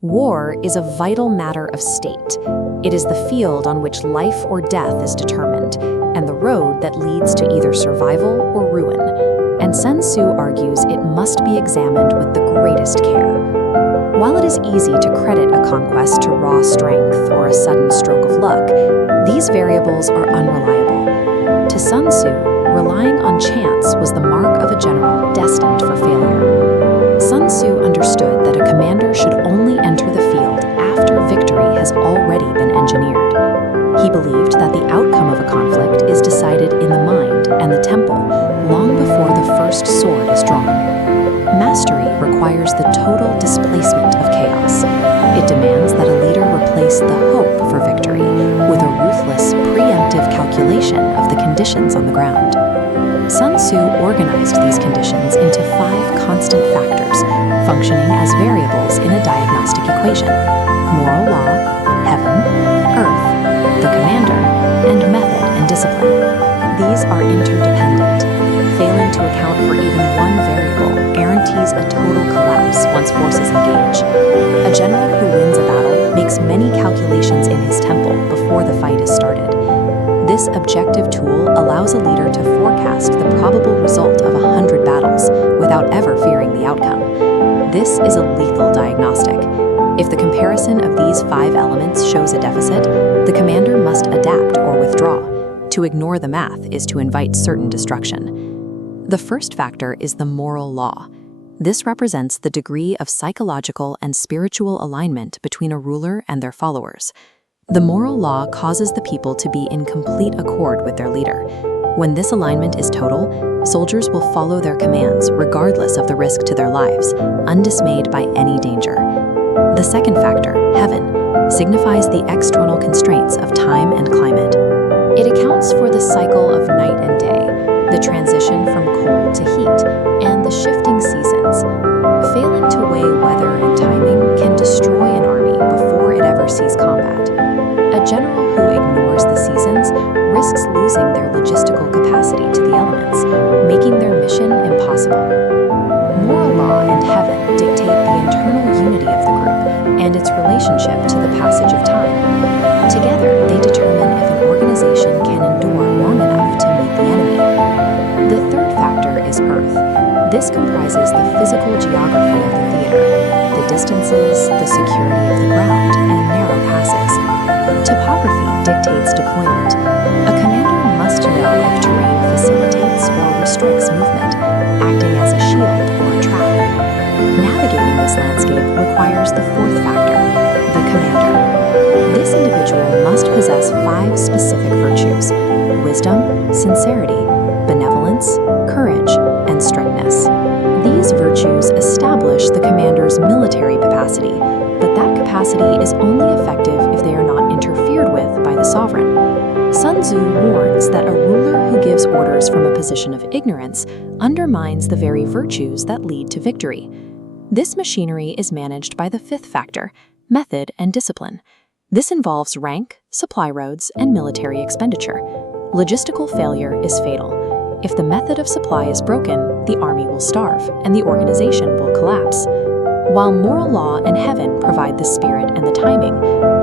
War is a vital matter of state. It is the field on which life or death is determined, and the road that leads to either survival or ruin. And Sun Tzu argues it must be examined with the greatest care. While it is easy to credit a conquest to raw strength or a sudden stroke of luck, these variables are unreliable. To Sun Tzu, relying on chance was the mark of a general destined for failure. Sun Tzu understood that a commander should only enter the field after victory has already been engineered. He believed that the outcome of a conflict is decided in the mind and the temple long before the first sword is drawn. Mastery requires the total displacement of chaos. It demands that a leader replace the hope for victory with a ruthless, preemptive calculation of the conditions on the ground. Sun Tzu organized these conditions into 5 constant factors, functioning as variables in a diagnostic equation: moral law, heaven, earth, the commander, and method and discipline. These are interdependent. Failing to account for even one variable guarantees a total collapse once forces engage. A general who wins a battle makes many calculations in his temple before the fight is started. This objective tool allows a leader to forecast the probable result of 100 battles without ever fearing the outcome. This is a lethal diagnostic. If the comparison of these 5 elements shows a deficit, the commander must adapt or withdraw. To ignore the math is to invite certain destruction. The first factor is the moral law. This represents the degree of psychological and spiritual alignment between a ruler and their followers. The moral law causes the people to be in complete accord with their leader. When this alignment is total, soldiers will follow their commands regardless of the risk to their lives, undismayed by any danger. The second factor, heaven, signifies the external constraints of time and climate. It accounts for the cycle of night and day, the transition from cold to heat, and the shifting seasons. Failing to weigh weather and timing can destroy an army before it ever sees combat. A general who ignores the seasons risks losing their logistical capacity to the elements, making their mission impossible. Moral law and heaven dictate the internal unity of the group and its relationship to the passage of time. Together, they determine if an organization can endure long enough to meet the enemy. The third factor is Earth. This comprises the physical geography of the theater, the distances, the security of the ground, and narrow passes. Topography dictates deployment. A commander must know if terrain facilitates or restricts movement, acting as a shield or a trap. Navigating this landscape requires the fourth factor, the commander. This individual must possess 5 specific virtues: wisdom, sincerity, benevolence, courage, and strictness. These virtues establish the commander's military capacity, but that capacity is only effective if they are not interfered with by the sovereign. Sun Tzu warns that a ruler who gives orders from a position of ignorance undermines the very virtues that lead to victory. This machinery is managed by the 5th factor, method and discipline. This involves rank, supply roads, and military expenditure. Logistical failure is fatal. If the method of supply is broken, the army will starve, and the organization will collapse. While moral law and heaven provide the spirit and the timing,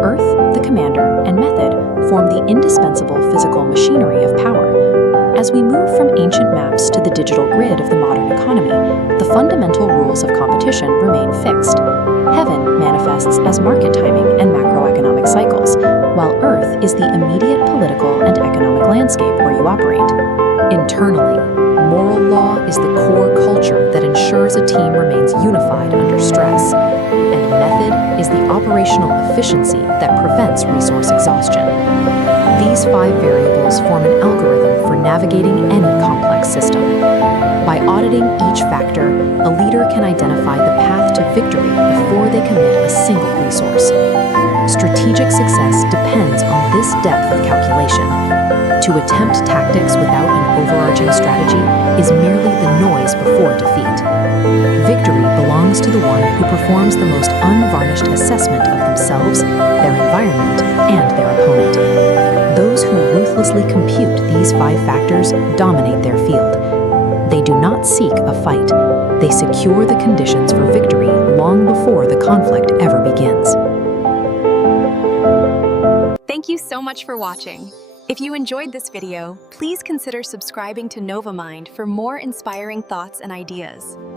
Earth, the commander, and method form the indispensable physical machinery of power. As we move from ancient maps to the digital grid of the modern economy, the fundamental rules of competition remain fixed. Heaven manifests as market timing and macroeconomic cycles, while Earth is the immediate political and economic landscape where you operate. Internally, moral law is the core culture that ensures a team remains unified under stress, and method is the operational efficiency that prevents resource exhaustion. These 5 variables form an algorithm for navigating any complex system. By auditing each factor, a leader can identify the path to victory before they commit a single resource. Strategic success depends on this depth of calculation. To attempt tactics without an overarching strategy is merely the noise before defeat. Victory belongs to the one who performs the most unvarnished assessment of themselves, their environment, and their opponent. Those who ruthlessly compute these 5 factors dominate their field. They do not seek a fight. They secure the conditions for victory long before the conflict ever begins. Thank you so much for watching. If you enjoyed this video, please consider subscribing to NovaMind for more inspiring thoughts and ideas.